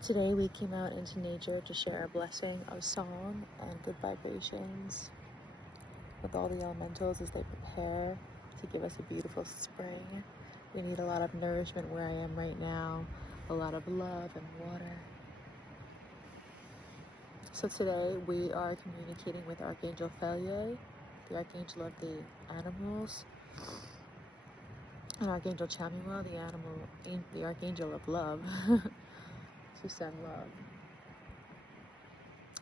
Today we came out into nature to share a blessing of song and good vibrations with all the elementals as they prepare to give us a beautiful spring. We need a lot of nourishment where I am right now, a lot of love and water. So today we are communicating with Archangel Felier, the Archangel of the animals, and Archangel Chamuel, the Archangel of love, to send love.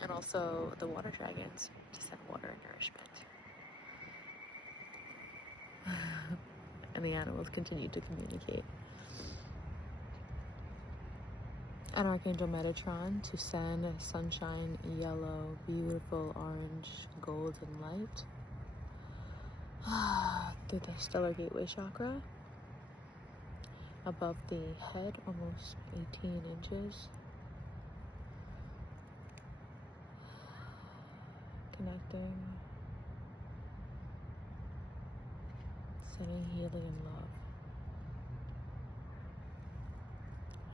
And also the water dragons to send water and nourishment. And the animals continue to communicate. And Archangel Metatron to send sunshine, yellow, beautiful orange, golden light through the stellar gateway chakra, above the head, almost 18 inches, connecting, sending healing and love.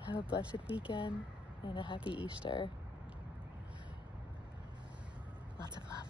Have a blessed weekend and a happy Easter. Lots of love.